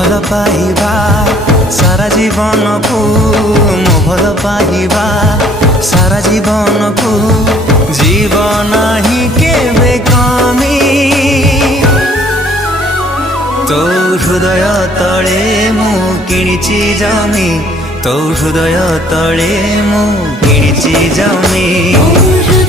भल पाइबा सारा जीवन को मो भल पाइबा सारा जीवन को जीवन ही केबे कमी तो हृदय तले मु किणिची जमी तो हृदय तले मु किणिची जमी।